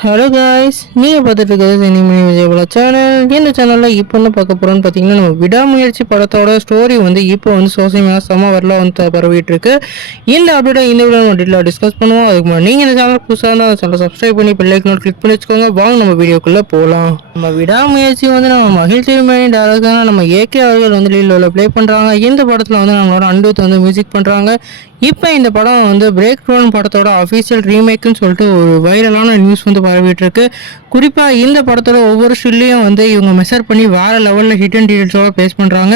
Hello guys நீங்கள் பார்த்துட்டு இருக்கிறது சினிமணி சேனல் இந்த சேனலில் இப்போ என்ன பார்க்க போகிறோம்னு பார்த்தீங்கன்னா நம்ம விடாமுயற்சி படத்தோட ஸ்டோரி வந்து இப்போ வந்து சோசியல் மீடியா செம்ம வரலாம் வந்து பரவிட்டு இருக்கு. இந்த அப்டேட்டை இந்த வீடியோ நம்ம டீட்டெயிலாக டிஸ்கஸ் பண்ணுவோம். அதுக்கு முன்னாடி நீங்கள் இந்த சேனல் புதுசாக இருந்தால் சேனல் சப்ஸ்கிரைப் பண்ணி பெல் ஐக்கனோட் கிளிக் பண்ணி வச்சுக்கோங்க. வாங்க நம்ம வீடியோக்குள்ளே போகலாம் நம்ம விடாமுயற்சி வந்து நம்ம மகிழ்ச்சியுமே டேரக்டாக நம்ம ஏகே அவர்கள் வந்து லீலில் ப்ளே பண்ணுறாங்க இந்த படத்தில் வந்து நம்மளோட அன்புத் வந்து மியூசிக் பண்ணுறாங்க இப்போ இந்த படம் வந்து பிரேக் டவுன் படத்தோட அஃபீஷியல் ரீமேக்குன்னு சொல்லிட்டு ஒரு வைரலான நியூஸ் வந்து பரவிட்டு இருக்கு குறிப்பாக இந்த படத்தோட ஒவ்வொரு ஷில்லையும் வந்து இவங்க மெஷர் பண்ணி வேறு லெவலில் ஹிட் அண்ட் டீடைல்ஸோட பேஸ் பண்ணுறாங்க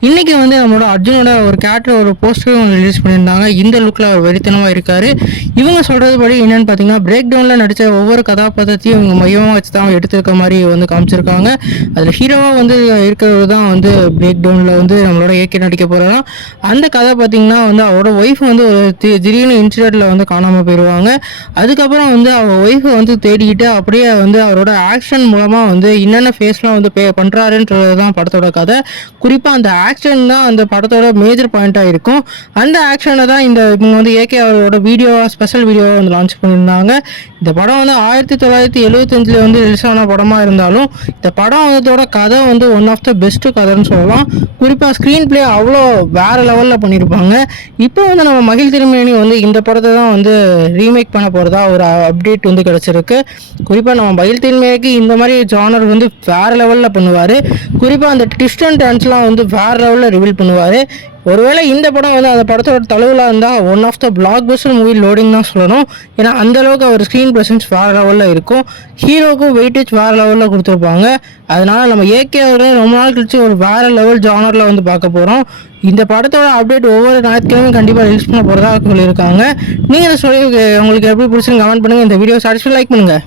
இன்றைக்கி வந்து நம்மளோட அர்ஜுனோட ஒரு கேரக்டர் ஒரு போஸ்டரும் ரிலீஸ் பண்ணியிருந்தாங்க. இந்த லுக்கில் அவர் வெறித்தனமாக இருக்கார். இவங்க சொல்கிறது படி என்னென்னு பார்த்தீங்கன்னா பிரேக் டவுனில் நடித்த ஒவ்வொரு கதாபாத்திரத்தையும் இவங்க மையமாக வச்சு தான் எடுத்திருக்க மாதிரி வந்து காமிச்சிருக்காங்க. அதில் ஹீரோவாக வந்து இருக்கிறவர் தான் வந்து பிரேக் டவுனில் வந்து நம்மளோட ஏகே நடிக்க போகிறாராம் அந்த கதை பார்த்தீங்கன்னா வந்து அவரோட ஒய்ஃப் வந்து ஒரு தி- திடீர்னு இன்சிடெண்ட்டில் வந்து காணாமல் போயிடுவாங்க அதுக்கப்புறம் வந்து அவங்க ஒய்ஃபை வந்து தேடிக்கிட்டு அப்படியே வந்து அவரோட ஆக்ஷன் மூலமாக வந்து என்னென்ன ஃபேஸ்லாம் வந்து பே பண்ணுறாருன்றது தான் படத்தோட கதை. குறிப்பாக அந்த ஆக்ஷன் தான் அந்த படத்தோட மேஜர் பாயிண்ட்டாக இருக்கும். அந்த ஆக்ஷனை தான் இந்த இவங்க வந்து ஏகே அவரோட வீடியோவாக ஸ்பெஷல் வீடியோவாக வந்து லான்ச் பண்ணியிருந்தாங்க. இந்த படம் வந்து ஆயிரத்தி தொள்ளாயிரத்தி எழுபத்தஞ்சில் வந்து ரிலீஸ் ஆன படமாக இருந்தாலும் இந்த படம் வந்ததோட கதை வந்து ஒன் ஆஃப் த பெஸ்ட் கதைன்னு சொல்லலாம். குறிப்பாக ஸ்க்ரீன் ப்ளே அவ்வளோ வேற லெவலில் பண்ணியிருப்பாங்க இப்போ வந்து நம்ம மகிழ் திருமணி வந்து இந்த படத்தை தான் வந்து ரீமேக் பண்ண போகிறதா ஒரு அப்டேட் வந்து கிடச்சிருக்கு. குறிப்பாக நம்ம மகிழ் திருமணிக்கு இந்த மாதிரி ஜானர் வந்து வேறு லெவலில் பண்ணுவார். குறிப்பாக அந்த ட்விஸ்ட் அண்ட் டான்ஸ்லாம் வந்து வேறு லெவலில் ரிவீல் பண்ணுவார். ஒருவேளை இந்த படம் வந்து அந்த படத்தோட தலைவலாக இருந்தால் one of the blockbuster movie loading தான் சொல்லணும். ஏன்னா அந்த அளவுக்கு அவர் ஸ்க்ரீன் ப்ரெசன்ஸ் வேறு லெவலில் இருக்கும். ஹீரோக்கும் வெயிட்டேஜ் வேறு லெவலில் கொடுத்துருப்பாங்க. அதனால் நம்ம ஏகே அவர்களே ரொம்ப நாள் கழிச்சு ஒரு வேறு லெவல் ஜானரில் வந்து பார்க்க போகிறோம் இந்த படத்தோட அப்டேட் ஒவ்வொரு ஞாயிற்றுக்கிழமையும் கண்டிப்பாக ரிலீஸ் பண்ண போகிறதா சொல்லியிருக்காங்க. நீங்கள் சொல்லி உங்களுக்கு எப்படி பிடிச்சிருந்து கமெண்ட் பண்ணுங்கள் இந்த வீடியோ சாட்டிஸ்ஃபை லைக் பண்ணுங்கள்